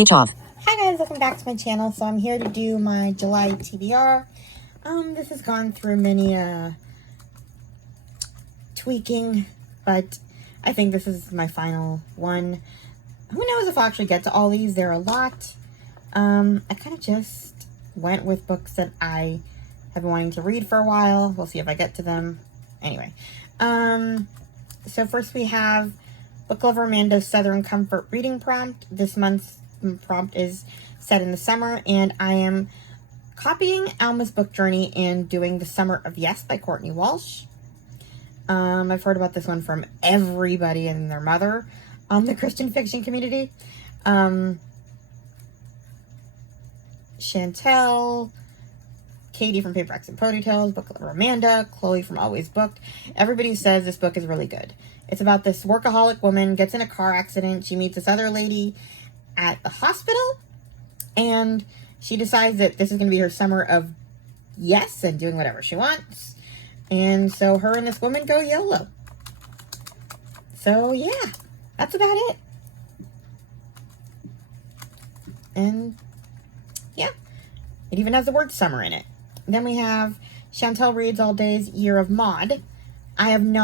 Speech off. Hi guys, welcome back to my channel. So I'm here to do my July TBR. This has gone through many tweaking, but I think this is my final one. Who knows if I'll actually get to all these? There are a lot. I kind of just went with books that I have been wanting to read for a while. We'll see if I get to them. Anyway, so first we have Book Lover Amanda's Southern Comfort Reading Prompt. This month's prompt is set in the summer, and I am copying Alma's book journey and doing The Summer of Yes by Courtney Walsh. I've heard about this one from everybody and their mother on the Christian fiction community. Chantel, Katie from Paperbacks and Ponytails, Book Lover Amanda, Chloe from Always Booked. Everybody says this book is really good. It's about this workaholic woman gets in a car accident. She meets this other lady at the hospital, and she decides that this is going to be her summer of yes and doing whatever she wants. And so her and this woman go YOLO. So yeah, that's about it. And yeah, it even has the word summer in it. Then we have Chantel Reads All Day's Year of Maud. I'm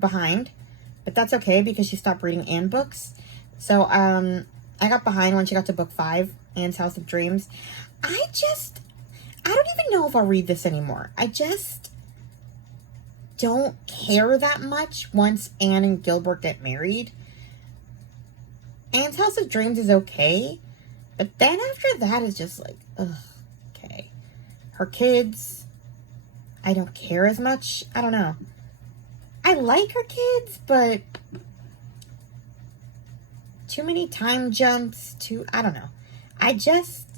behind, but that's okay because she stopped reading Anne books. So I got behind when she got to book 5, Anne's House of Dreams. I don't even know if I'll read this anymore. I just don't care that much once Anne and Gilbert get married. Anne's House of Dreams is okay, but then after that is just like, ugh, okay. Her kids, I don't care as much. I don't know. I like her kids, but too many time jumps, I don't know. I just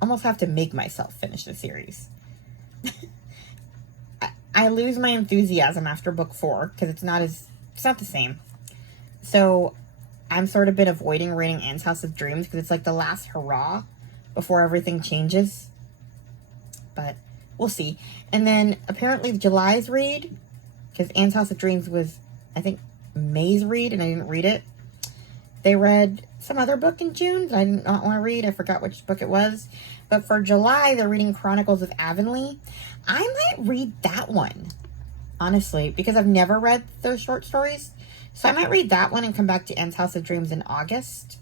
almost have to make myself finish the series. I lose my enthusiasm after book 4 because it's not the same. So I'm sort of been avoiding reading Anne's House of Dreams because it's like the last hurrah before everything changes. But we'll see. And then apparently July's read, because Anne's House of Dreams was, I think, May's read, and I didn't read it. They read some other book in June that I did not want to read. I forgot which book it was. But for July, they're reading Chronicles of Avonlea. I might read that one, honestly, because I've never read those short stories. So I might read that one and come back to Anne's House of Dreams in August.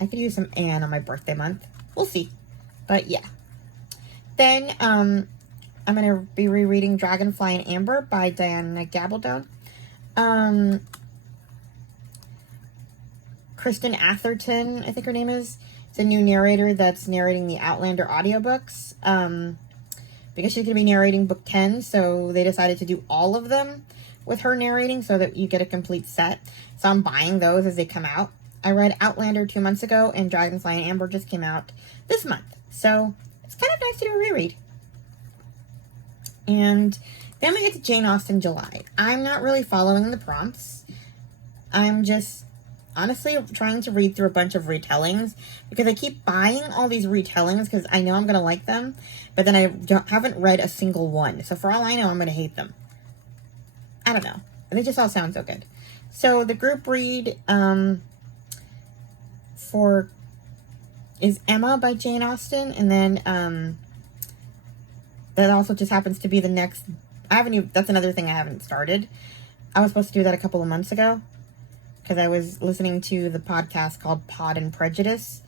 I could use some Anne on my birthday month. We'll see. But yeah. Then I'm going to be rereading Dragonfly and Amber by Diana Gabaldon. Kristen Atherton, I think her name is. It's a new narrator that's narrating the Outlander audiobooks. Because she's going to be narrating book 10, so they decided to do all of them with her narrating so that you get a complete set. So I'm buying those as they come out. I read Outlander 2 months ago, and Dragonfly and Amber just came out this month. So it's kind of nice to do a reread. And then we get to Jane Austen July. I'm not really following the prompts. I'm just honestly trying to read through a bunch of retellings because I keep buying all these retellings because I know I'm going to like them, but then I haven't read a single one. So for all I know, I'm going to hate them. I don't know. They just all sound so good. So the group read is Emma by Jane Austen, and then that also just happens to be the next. That's another thing I haven't started. I was supposed to do that a couple of months ago because I was listening to the podcast called Pod and Prejudice.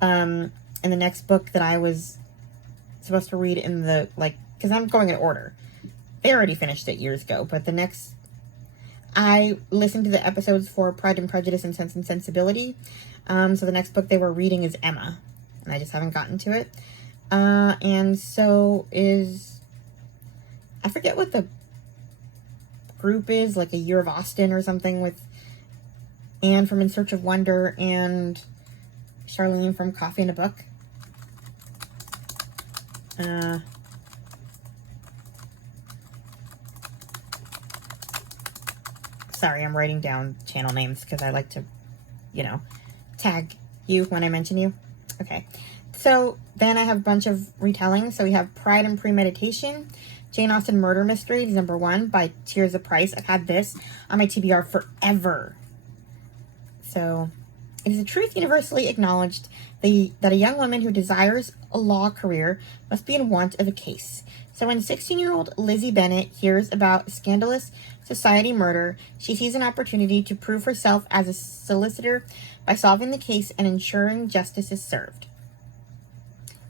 And the next book that I was supposed to read because I'm going in order. They already finished it years ago, but I listened to the episodes for Pride and Prejudice and Sense and Sensibility. So the next book they were reading is Emma, and I just haven't gotten to it. And so I forget what the group is, like A Year of Austen or something, with Anne from In Search of Wonder and Charlene from Coffee and a Book. Sorry, I'm writing down channel names because I like to, tag you when I mention you. Okay. So then I have a bunch of retellings. So we have Pride and Premeditation, Jane Austen Murder Mysteries, #1 by Tears of Price. I've had this on my TBR forever. So It is a truth universally acknowledged that a young woman who desires a law career must be in want of a case. So when 16-year-old Lizzie Bennet hears about scandalous society murder, she sees an opportunity to prove herself as a solicitor by solving the case and ensuring justice is served.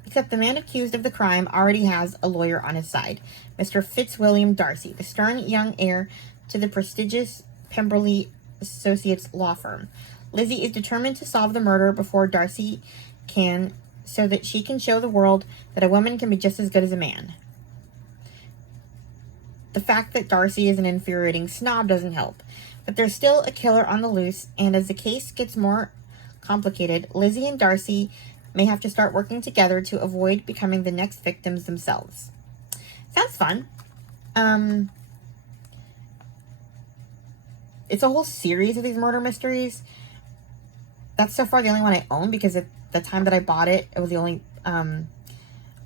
Except the man accused of the crime already has a lawyer on his side, Mr. Fitzwilliam Darcy, the stern young heir to the prestigious Pemberley Associates law firm. Lizzie is determined to solve the murder before Darcy can, so that she can show the world that a woman can be just as good as a man. The fact that Darcy is an infuriating snob doesn't help, but there's still a killer on the loose, and as the case gets more complicated, Lizzie and Darcy may have to start working together to avoid becoming the next victims themselves. Sounds fun. It's a whole series of these murder mysteries. That's so far the only one I own, because at the time that I bought it, it was the only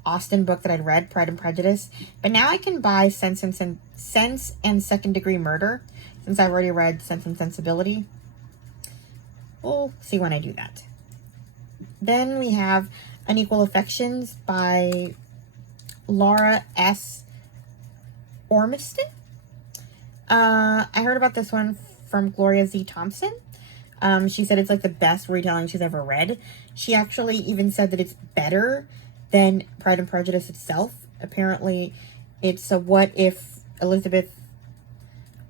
Austen book that I'd read, Pride and Prejudice. But now I can buy Sense and Second Degree Murder, since I've already read Sense and Sensibility. We'll see when I do that. Then we have Unequal Affections by Laura S. Ormiston. I heard about this one from Gloria Z. Thompson. She said it's like the best retelling she's ever read. She actually even said that it's better than Pride and Prejudice itself. Apparently, it's a what if Elizabeth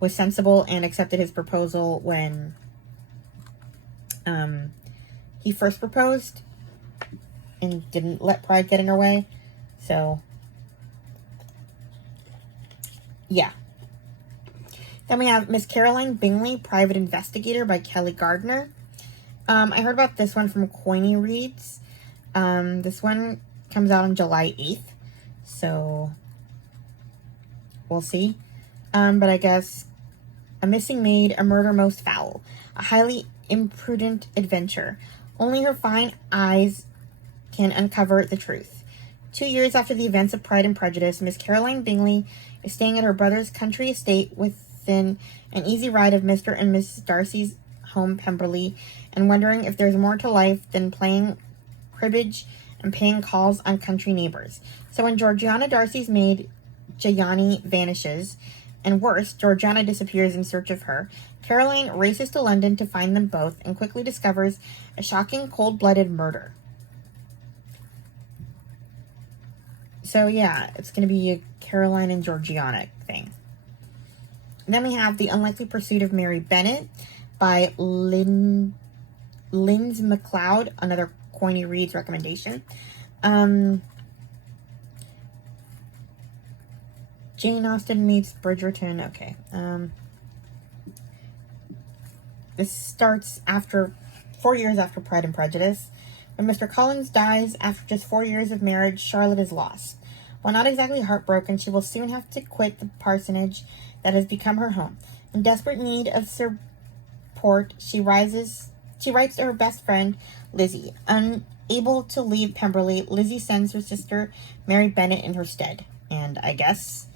was sensible and accepted his proposal when he first proposed and didn't let pride get in her way. So, yeah. Then we have Miss Caroline Bingley, Private Investigator by Kelly Gardner. I heard about this one from Coiny Reads. This one comes out on July 8th. So, we'll see. But I guess a missing maid, a murder most foul, a highly imprudent adventure. Only her fine eyes can uncover the truth. 2 years after the events of Pride and Prejudice, Miss Caroline Bingley is staying at her brother's country estate within an easy ride of Mr. and Mrs. Darcy's home, Pemberley, and wondering if there's more to life than playing cribbage and paying calls on country neighbors. So when Georgiana Darcy's maid, Jayani, vanishes, and worse, Georgiana disappears in search of her, Caroline races to London to find them both and quickly discovers a shocking, cold-blooded murder. So yeah, it's going to be a Caroline and Georgiana thing. Then we have The Unlikely Pursuit of Mary Bennet by Linz McLeod, another Coiny Reads recommendation. Jane Austen meets Bridgerton. Okay. This starts after 4 years after Pride and Prejudice. When Mr. Collins dies after just 4 years of marriage, Charlotte is lost. While not exactly heartbroken, she will soon have to quit the parsonage that has become her home. In desperate need of support, she writes to her best friend, Lizzie. Unable to leave Pemberley, Lizzie sends her sister, Mary Bennet, in her stead. And I guess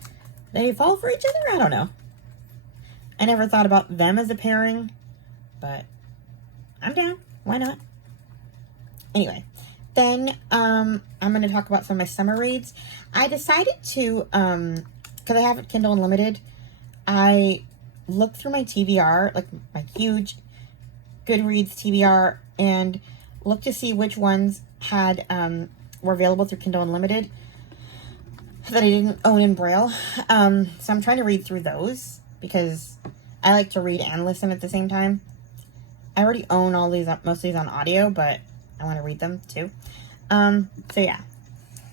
they fall for each other? I don't know. I never thought about them as a pairing, but I'm down. Why not? Anyway, then I'm going to talk about some of my summer reads. I decided to, because I have it Kindle Unlimited, I looked through my TBR, like my huge Goodreads TBR, and looked to see which ones had were available through Kindle Unlimited that I didn't own in Braille. So I'm trying to read through those because I like to read and listen at the same time. I already own all these, most of these on audio, but I want to read them too. So yeah,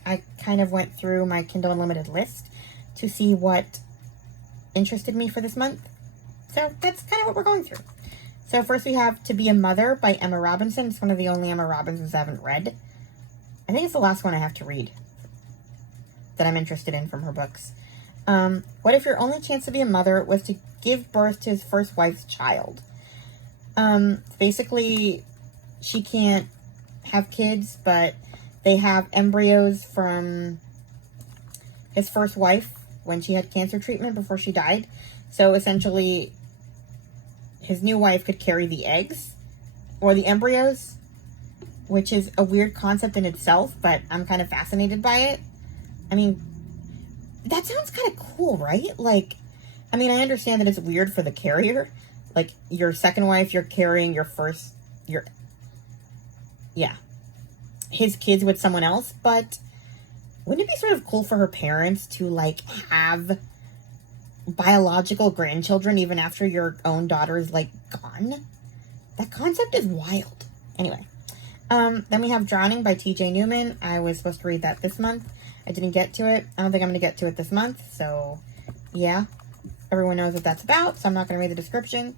I kind of went through my Kindle Unlimited list to see what interested me for this month. So that's kind of what we're going through. So first we have To Be a Mother by Emma Robinson. It's one of the only Emma Robinsons I haven't read. I think it's the last one I have to read that I'm interested in from her books. What if your only chance to be a mother was to give birth to his first wife's child? Basically, she can't have kids, but they have embryos from his first wife when she had cancer treatment before she died. So essentially, his new wife could carry the eggs or the embryos, which is a weird concept in itself, but I'm kind of fascinated by it. I mean, that sounds kind of cool, right? Like, I mean, I understand that it's weird for the carrier. Like, your second wife, you're carrying yeah, his kids with someone else, but wouldn't it be sort of cool for her parents to, like, have biological grandchildren even after your own daughter is, like, gone? That concept is wild. Anyway, then we have Drowning by T.J. Newman. I was supposed to read that this month. I didn't get to it. I don't think I'm going to get to it this month, so yeah. Everyone knows what that's about, so I'm not going to read the description.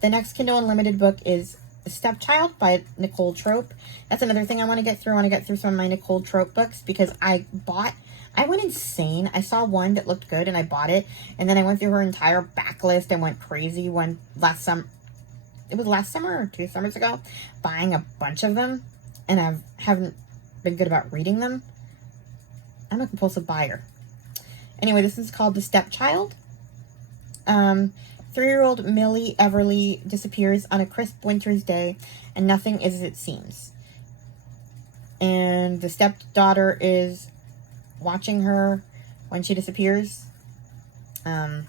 The next Kindle Unlimited book is The Stepchild by Nicole Trope. That's another thing I want to get through. I want to get through some of my Nicole Trope books because I went insane. I saw one that looked good and I bought it. And then I went through her entire backlist and went crazy last summer or 2 summers ago, buying a bunch of them. And I haven't been good about reading them. I'm a compulsive buyer. Anyway, this is called The Stepchild. 3-year-old Millie Everly disappears on a crisp winter's day, and nothing is as it seems. And the stepdaughter is watching her when she disappears. And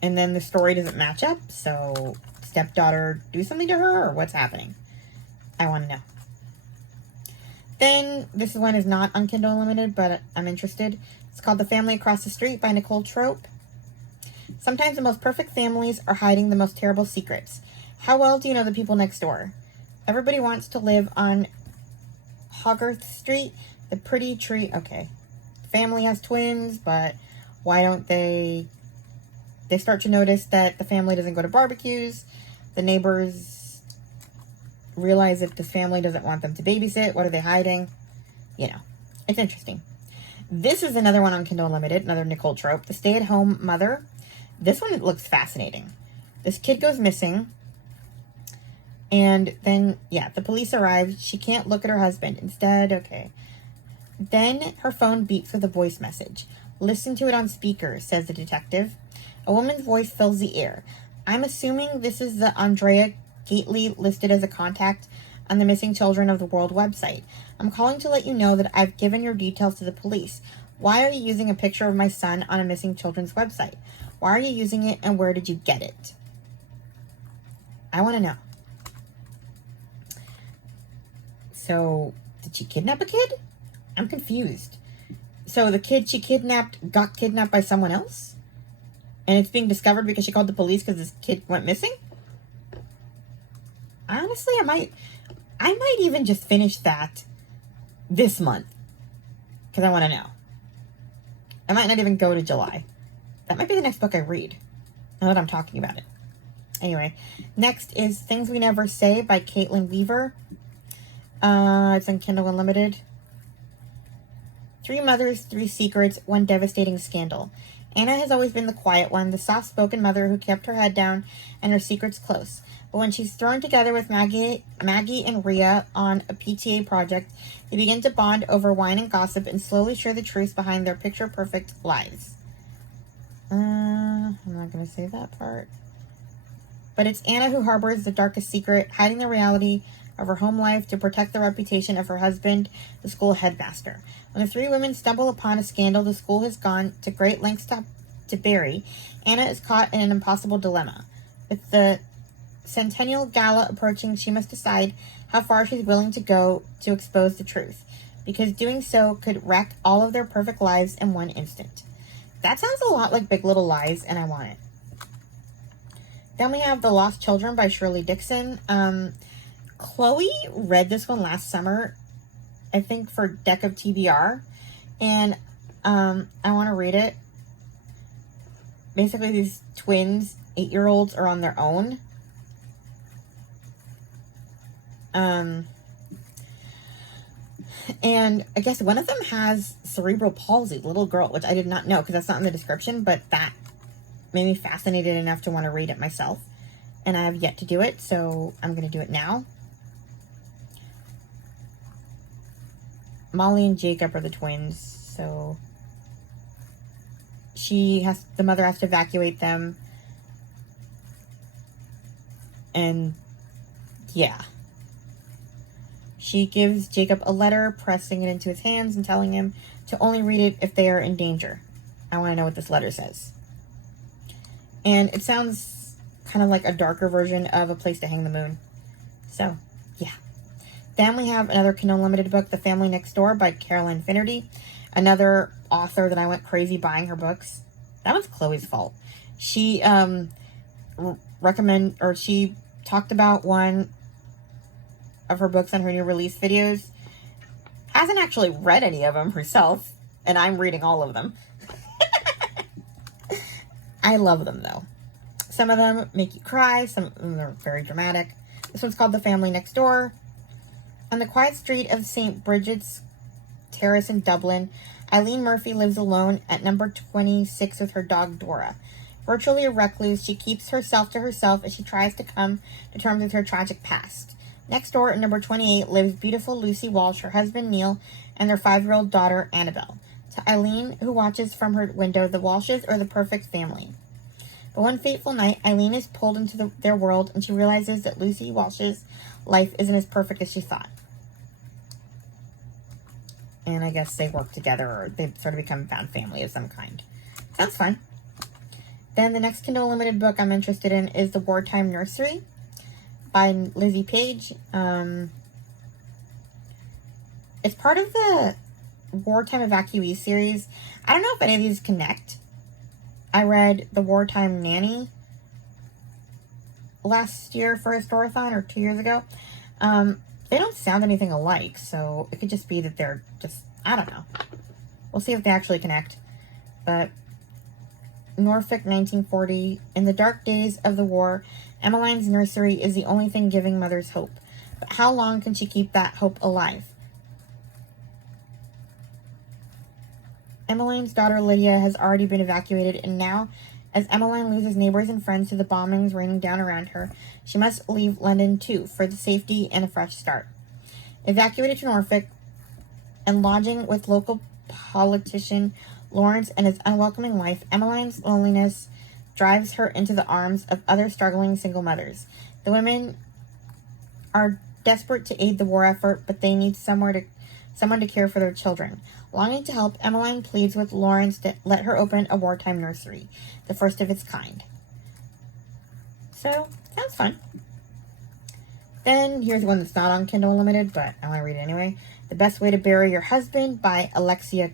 then the story doesn't match up, so stepdaughter do something to her, or what's happening? I want to know. Then, this one is not on Kindle Unlimited, but I'm interested. It's called The Family Across the Street by Nicole Trope. Sometimes the most perfect families are hiding the most terrible secrets. How well do you know the people next door? Everybody wants to live on Hogarth Street, the pretty tree. Okay. Family has twins, but why don't they start to notice that the family doesn't go to barbecues. The neighbors realize if the family doesn't want them to babysit. What are they hiding? You know, it's interesting. This is another one on Kindle Unlimited, another Nicole Trope, The Stay-at-Home Mother. This one looks fascinating. This kid goes missing, and then, yeah, the police arrive. She can't look at her husband. Instead, okay. Then her phone beeps with a voice message. Listen to it on speaker, says the detective. A woman's voice fills the air. I'm assuming this is the Andrea Gately listed as a contact on the Missing Children of the World website. I'm calling to let you know that I've given your details to the police. Why are you using a picture of my son on a Missing Children's website? Why are you using it, and where did you get it? I want to know. So, did she kidnap a kid? I'm confused. So the kid she kidnapped got kidnapped by someone else? And it's being discovered because she called the police because this kid went missing? Honestly, I might even just finish that this month. Because I want to know. I might not even go to July. That might be the next book I read. Now that I'm talking about it. Anyway, next is Things We Never Say by Caitlin Weaver. It's on Kindle Unlimited. 3 mothers, 3 secrets, 1 devastating scandal. Anna has always been the quiet one, the soft-spoken mother who kept her head down and her secrets close. But when she's thrown together with Maggie and Rhea on a PTA project, they begin to bond over wine and gossip and slowly share the truth behind their picture-perfect lives. I'm not going to say that part. But it's Anna who harbors the darkest secret, hiding the reality of her home life to protect the reputation of her husband, the school headmaster. When the 3 women stumble upon a scandal the school has gone to great lengths to bury, Anna is caught in an impossible dilemma. With the Centennial Gala approaching, she must decide how far she's willing to go to expose the truth, because doing so could wreck all of their perfect lives in one instant. That sounds a lot like Big Little Lies, and I want it. Then we have The Lost Children by Shirley Dixon. Chloe read this one last summer, I think for Deck of TBR, and I want to read it. Basically, these twins, 8-year-olds, are on their own. And I guess one of them has cerebral palsy, little girl, which I did not know because that's not in the description, but that made me fascinated enough to want to read it myself. And I have yet to do it, so I'm going to do it now. Molly and Jacob are the twins, so the mother has to evacuate them And yeah. She gives Jacob a letter, pressing it into his hands and telling him to only read it if they are in danger. I want to know what this letter says. And it sounds kind of like a darker version of A Place to Hang the Moon. So, yeah. Then we have another Kindle Unlimited book, The Family Next Door by Caroline Finnerty. Another author that I went crazy buying her books. That was Chloe's fault. She she talked about one of her books on her new release videos. Hasn't actually read any of them herself, and I'm reading all of them. I love them, though. Some of them make you cry. Some of them are very dramatic. This one's called The Family Next Door. On the quiet street of St. Bridget's Terrace in Dublin, Eileen Murphy lives alone at number 26 with her dog Dora. Virtually a recluse, she keeps herself to herself as she tries to come to terms with her tragic past. Next door at number 28 lives beautiful Lucy Walsh, her husband Neil, and their 5-year-old daughter Annabelle. To Eileen, who watches from her window, the Walshes are the perfect family. But one fateful night, Eileen is pulled into their world, and she realizes that Lucy Walsh's life isn't as perfect as she thought. And I guess they work together, or they sort of become found family of some kind. Sounds fun. Then the next Kindle Unlimited book I'm interested in is The Wartime Nursery by Lizzie Page. It's part of the Wartime Evacuees series. I don't know if any of these connect. I read The Wartime Nanny last year for a Storathon, or 2 years ago. They don't sound anything alike, so it could just be that they're just, I don't know. We'll see if they actually connect. But Norfolk, 1940. In the dark days of the war, Emmeline's nursery is the only thing giving mothers hope. But how long can she keep that hope alive? Emmeline's daughter Lydia has already been evacuated, and now, as Emmeline loses neighbors and friends to the bombings raining down around her, she must leave London too, for the safety and a fresh start. Evacuated to Norfolk and lodging with local politician Lawrence and his unwelcoming wife, Emmeline's loneliness drives her into the arms of other struggling single mothers. The women are desperate to aid the war effort, but they need someone to care for their children. Longing to help, Emmeline pleads with Lawrence to let her open a wartime nursery, the first of its kind. So, sounds fun. Then, here's one that's not on Kindle Unlimited, but I want to read it anyway. The Best Way to Bury Your Husband by Alexia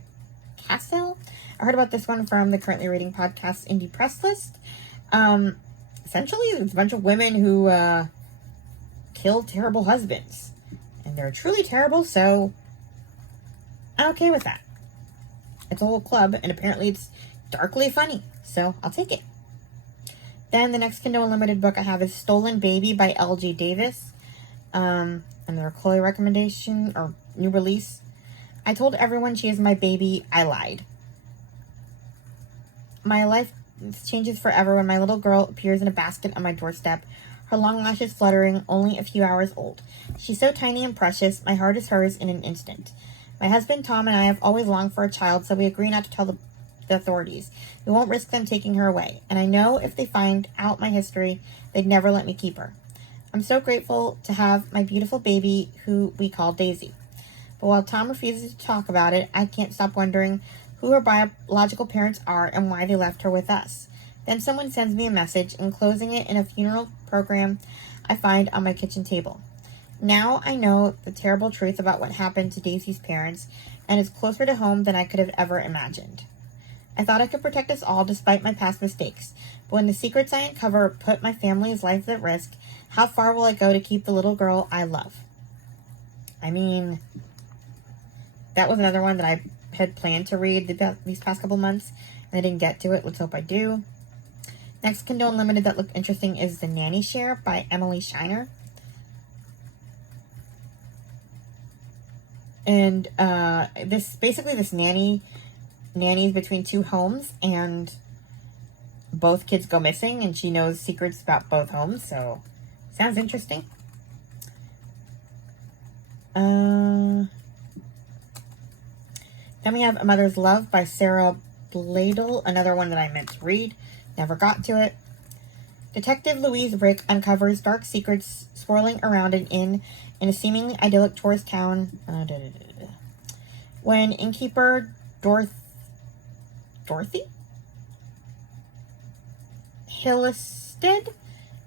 Cassell. I heard about this one from the currently reading podcast Indie Press List. Essentially, it's a bunch of women who kill terrible husbands. And they're truly terrible, so I'm okay with that. It's a whole club, and apparently it's darkly funny, so I'll take it. Then the next Kindle Unlimited book I have is Stolen Baby by L.G. Davis. Another Chloe recommendation, or new release. I told everyone she is my baby. I lied. My life changes forever when my little girl appears in a basket on my doorstep, her long lashes fluttering, only a few hours old. She's so tiny and precious, my heart is hers in an instant. My husband Tom and I have always longed for a child, so we agree not to tell the authorities. We won't risk them taking her away, and I know if they find out my history, they'd never let me keep her. I'm so grateful to have my beautiful baby, who we call Daisy. But while Tom refuses to talk about it, I can't stop wondering who her biological parents are and why they left her with us. Then someone sends me a message, enclosing it in a funeral program I find on my kitchen table. Now I know the terrible truth about what happened to Daisy's parents, and it's closer to home than I could have ever imagined. I thought I could protect us all despite my past mistakes, but when the secrets I uncover put my family's life at risk, how far will I go to keep the little girl I love? I mean, that was another one that I had planned to read these past couple months, and I didn't get to it. Let's hope I do. Next Kindle Unlimited that looked interesting is The Nanny Share by Emily Shiner. And this nanny's between two homes, and both kids go missing, and she knows secrets about both homes, so sounds interesting. Then we have A Mother's Love by Sarah Bladel, another one that I meant to read, never got to it. Detective Louise Rick uncovers dark secrets swirling around an inn in a seemingly idyllic tourist town. When innkeeper Dorothy Hillisted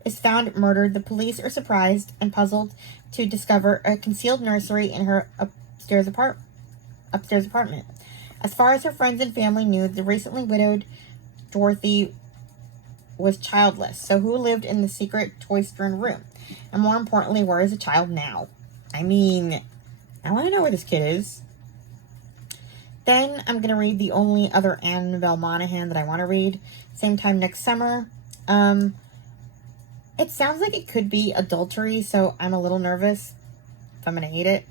is found murdered, the police are surprised and puzzled to discover a concealed nursery in her upstairs apartment. As far as her friends and family knew, the recently widowed Dorothy was childless. So who lived in the secret toy-strewn room? And more importantly, where is the child now? I mean, I want to know where this kid is. Then I'm going to read the only other Annabelle Monaghan that I want to read. Same time next summer. It sounds like it could be adultery, so I'm a little nervous if I'm going to hate it.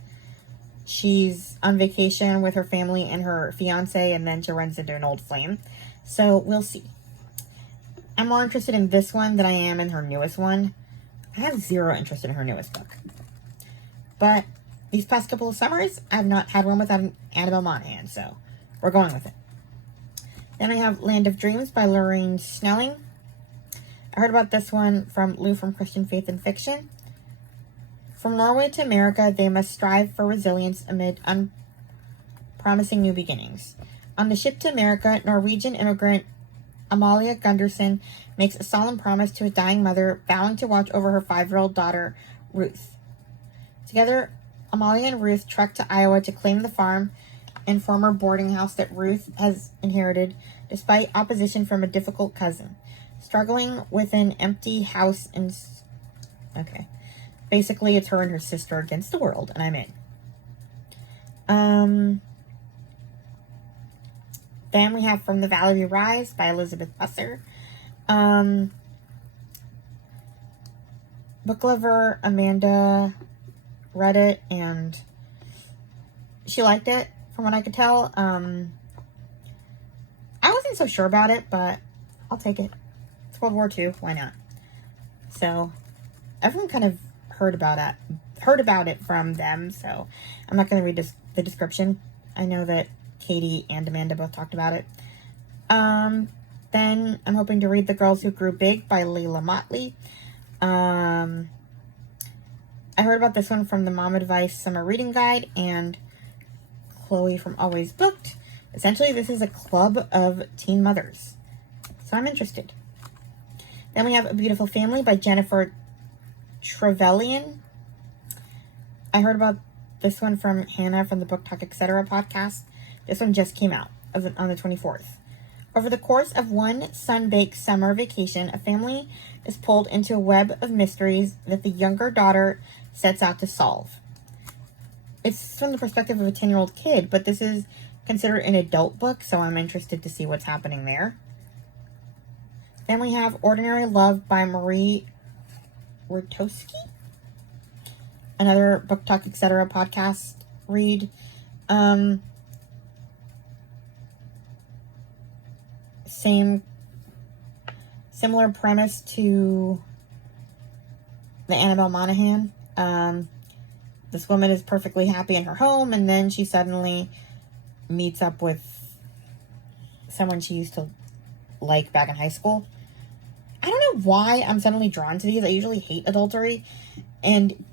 She's on vacation with her family and her fiance, and then she runs into an old flame. So we'll see. I'm more interested in this one than I am in her newest one. I have zero interest in her newest book. But these past couple of summers, I've not had one without an Annabelle Monaghan, so we're going with it. Then I have Land of Dreams by Lorraine Snelling. I heard about this one from Lou from Christian Faith and Fiction. From Norway to America, they must strive for resilience amid unpromising new beginnings. On the ship to America, Norwegian immigrant Amalia Gunderson makes a solemn promise to a dying mother, vowing to watch over her 5-year-old daughter, Ruth. Together, Amalia and Ruth trek to Iowa to claim the farm and former boarding house that Ruth has inherited, despite opposition from a difficult cousin. Struggling with an empty house and... Okay. Basically, it's her and her sister against the world, and I'm in. Then we have From the Valley We Rise by Elizabeth Busser. Book lover Amanda read it, and she liked it, from what I could tell. I wasn't so sure about it, but I'll take it. It's World War II. Why not? So, everyone kind of heard about it from them, so I'm not going to read the description. I know that Katie and Amanda both talked about it. Then I'm hoping to read The Girls Who Grew Big by Layla Motley. I heard about this one from the Mom Advice Summer Reading Guide and Chloe from Always Booked. Essentially, this is a club of teen mothers, so I'm interested. Then we have A Beautiful Family by Jennifer Trevelyan. I heard about this one from Hannah from the Book Talk Etc. podcast. This one just came out on the 24th. Over the course of one sun-baked summer vacation, a family is pulled into a web of mysteries that the younger daughter sets out to solve. It's from the perspective of a 10-year-old kid, but this is considered an adult book, so I'm interested to see what's happening there. Then we have Ordinary Love by Marie Rutowski. Another Book Talk Etc. podcast read. Similar premise to the Annabelle Monaghan. This woman is perfectly happy in her home, and then she suddenly meets up with someone she used to like back in high school. I don't know why I'm suddenly drawn to these. I usually hate adultery, and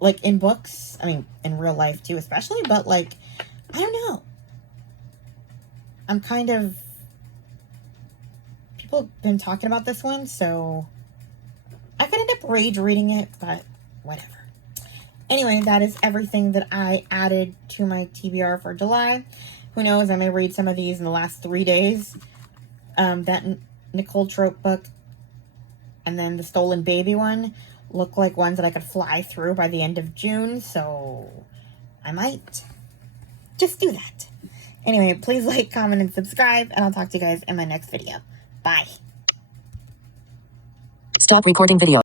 like in books, I mean in real life too especially, but like I don't know, I'm kind of, people have been talking about this one, so I could end up rage reading it, but whatever. Anyway, that is everything that I added to my TBR for July. Who knows, I may read some of these in the last 3 days. That Nicole Trope book and then the Stolen Baby one look like ones that I could fly through by the end of June, so I might just do that. Anyway, please like, comment, and subscribe, and I'll talk to you guys in my next video. Bye. Stop recording video.